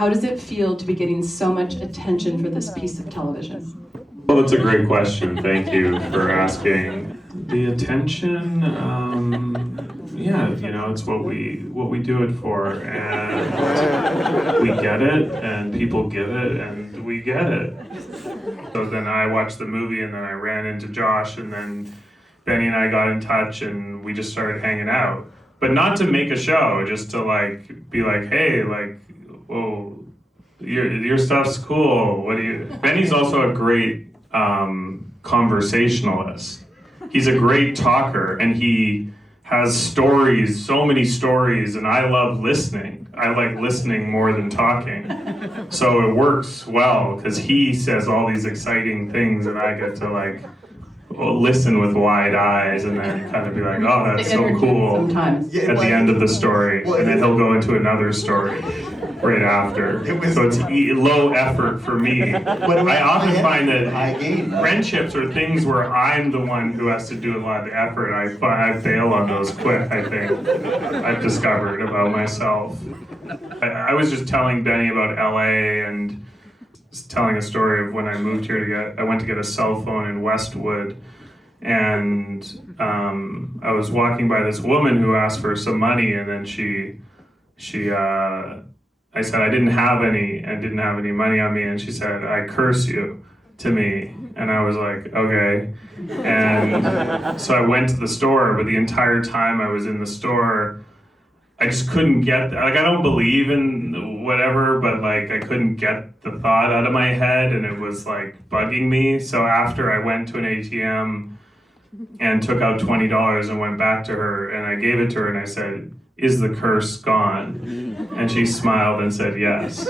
How does it feel to be getting so much attention for this piece of television? Well, that's a great question. Thank you for asking. The attention, yeah, you know, it's what we do it for, and we get it, and people get it, and we get it. So then I watched the movie, and then I ran into Josh, and then Benny and I got in touch, and we just started hanging out. But not to make a show, just to like be like, hey, like, oh, your stuff's cool. What do you? Benny's also a great conversationalist. He's a great talker, and he has stories, so many stories, and I love listening. I like listening more than talking. So it works well, because he says all these exciting things, and I get to like listen with wide eyes, and then kind of be like, oh, that's so cool at the end of the story. And then he'll go into another story right after. So it's low effort for me. I often find that friendships are things where I'm the one who has to do a lot of the effort. I fail on those quick, I think. I've discovered about myself. I was just telling Benny about LA, and telling a story of when I moved here I went to get a cell phone in Westwood, and I was walking by this woman who asked for some money, and then I said I didn't have any money on me, and she said, I curse you to me, and I was like, okay. And so I went to the store, but the entire time I was in the store, I just couldn't get, like, I don't believe in whatever, but like I couldn't get the thought out of my head, and it was like bugging me. So after I went to an ATM and took out $20 and went back to her, and I gave it to her, and I said, is the curse gone? And she smiled and said yes.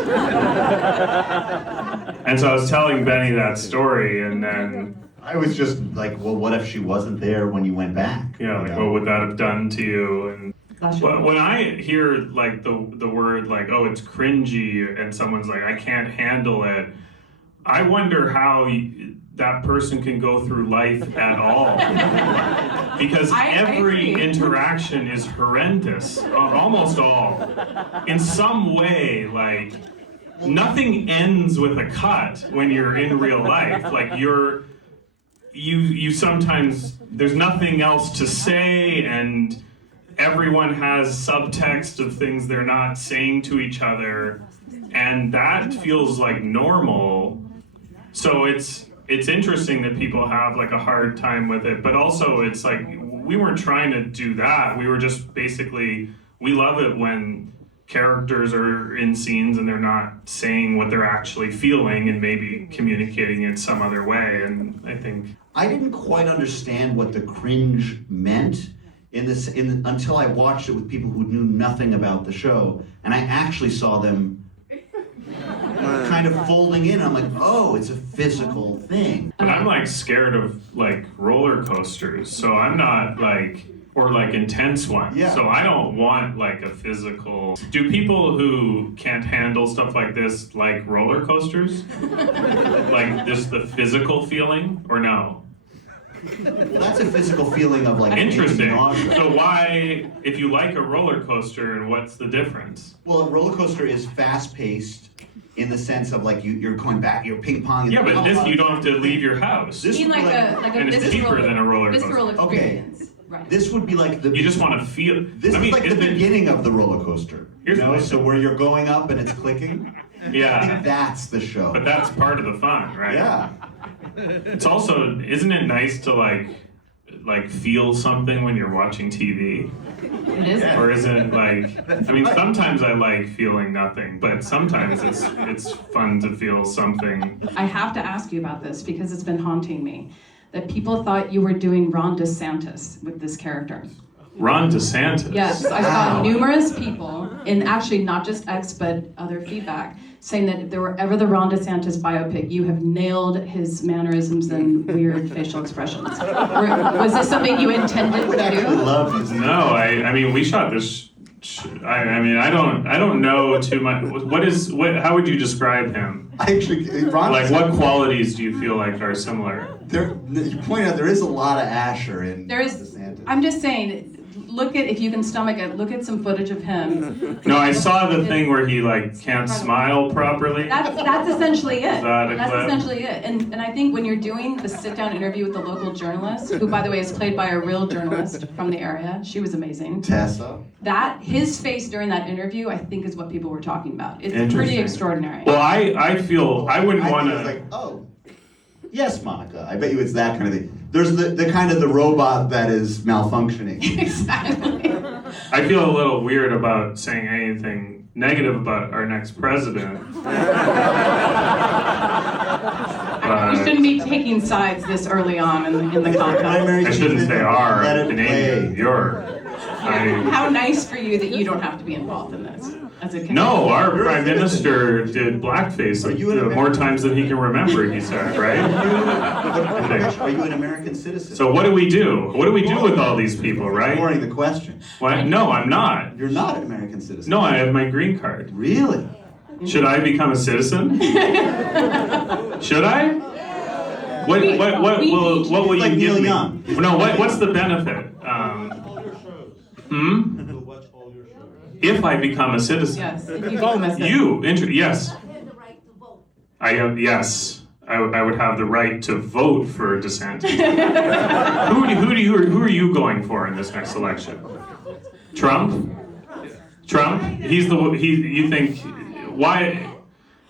And so I was telling Benny that story, and then I was just like, well, what if she wasn't there when you went back? Yeah, like, what would that have done to you? And when I hear like the word like, oh, it's cringy, and someone's like, I can't handle it, I wonder how that person can go through life at all. Because every interaction is horrendous, almost all. In some way, like, nothing ends with a cut when you're in real life. Like, you sometimes, there's nothing else to say, and everyone has subtext of things they're not saying to each other, and that feels like normal. So it's interesting that people have like a hard time with it, but also it's like, we weren't trying to do that. We were just basically, we love it when characters are in scenes and they're not saying what they're actually feeling and maybe communicating it some other way. And I didn't quite understand what the cringe meant until I watched it with people who knew nothing about the show, and I actually saw them kind of folding in. I'm like, oh, it's a physical thing. But I'm like scared of like roller coasters, so I'm not like, or like intense ones. Yeah. So I don't want like a physical. Do people who can't handle stuff like this like roller coasters? Like just the physical feeling, or no? Well, that's a physical feeling of like interesting. So why, if you like a roller coaster, and what's the difference? Well, a roller coaster is fast-paced in the sense of like you're going back, you're ping-ponging. Yeah, but this, you don't have to leave your house. You mean like a and it's cheaper than a roller coaster. visceral experience. Okay. Right. This would be like you just want to feel. This is like the beginning of the roller coaster. So where you're going up and it's clicking. Yeah. I think that's the show. But that's part of the fun, right? Yeah. It's also, isn't it nice to like feel something when you're watching TV? It is. Or is it like, I mean, sometimes I like feeling nothing, but sometimes it's fun to feel something. I have to ask you about this because it's been haunting me. That people thought you were doing Ron DeSantis with this character. Ron DeSantis? Yes, I saw numerous people, and actually not just X, but other feedback, saying that if there were ever the Ron DeSantis biopic, you have nailed his mannerisms and weird facial expressions. Was this something you intended to do? I would love this. No, I mean, we shot this. I mean, I don't know too much. How would you describe him? Like, what qualities do you feel like are similar? You point out there is a lot of Asher in DeSantis. I'm just saying, look at, if you can stomach it, look at some footage of him. No, I saw the thing where he like can't smile properly. That's essentially it. that a That's clip? essentially it. And I think when you're doing the sit-down interview with the local journalist, who by the way is played by a real journalist from the area, she was amazing. Tessa. That, his face during that interview, I think is what people were talking about. It's pretty Interesting. extraordinary. Well, I feel I wouldn't I want think it's to. like, oh, yes, Monica. I bet you it's that kind of thing. There's the kind of the robot that is malfunctioning. Exactly. I feel a little weird about saying anything negative about our next president. We shouldn't be taking sides this early on in the contest. I shouldn't say our, Let it Canadian, play. your. How nice for you that you don't have to be involved in this as a Canadian. No, our prime minister did blackface Are you an more American? times than he can remember, he said, right? Are you an American citizen? So what do we do? What do we do with all these people, right? Ignoring the question. What? No, I'm not. You're not an American citizen. No, I have my green card. Really? Should I become a citizen? Should I? What will you Like give Neil me? Young. No, what's the benefit? If I become a citizen. Yes, if you become a citizen. Yes. I have, yes. I would have the right to vote for DeSantis. Who are you going for in this next election? Trump? Trump? You think, why,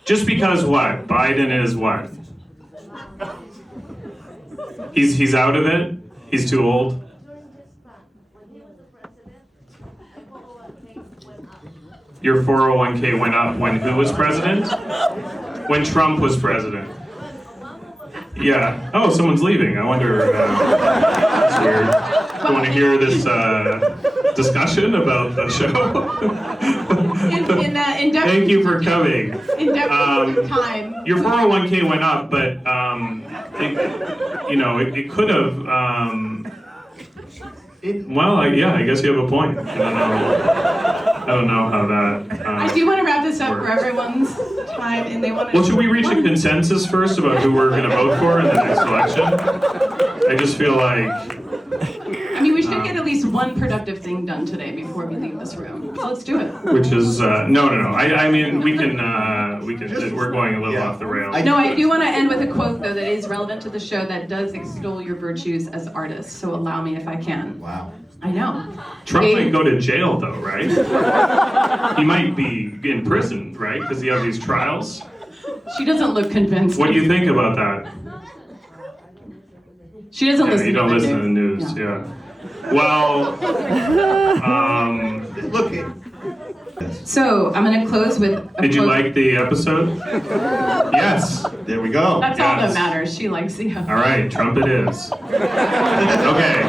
just because what? Biden is what? He's out of it? He's too old? Your 401k went up when who was president? When Trump was president. Yeah. Oh, someone's leaving. I wonder. That's weird. You want to hear this discussion about the show? Thank you for coming. In time. Your 401k went up, but it could have. I guess you have a point. I don't know how that. I do want to wrap this up for everyone's time, and they want to. Well, should we reach a consensus first about who we're going to vote for in the next election? I just feel like. I mean, we should get at least one productive thing done today before we leave this room. So let's do it. Which is no. I mean, we can. We're going a little off the rails. No, I do want to end with a quote though that is relevant to the show that does extol your virtues as artists. So allow me if I can. Wow. I know. Trump might go to jail though, right? He might be in prison, right? Because he have these trials. She doesn't look convinced. What do you think about that? She doesn't listen. You don't to listen to the news, No. yeah. Well, Look. So I'm going to close with. Did you like the episode? Yes. There we go. That's all that Yes. matters. She likes the. All right, Trump it is. Okay.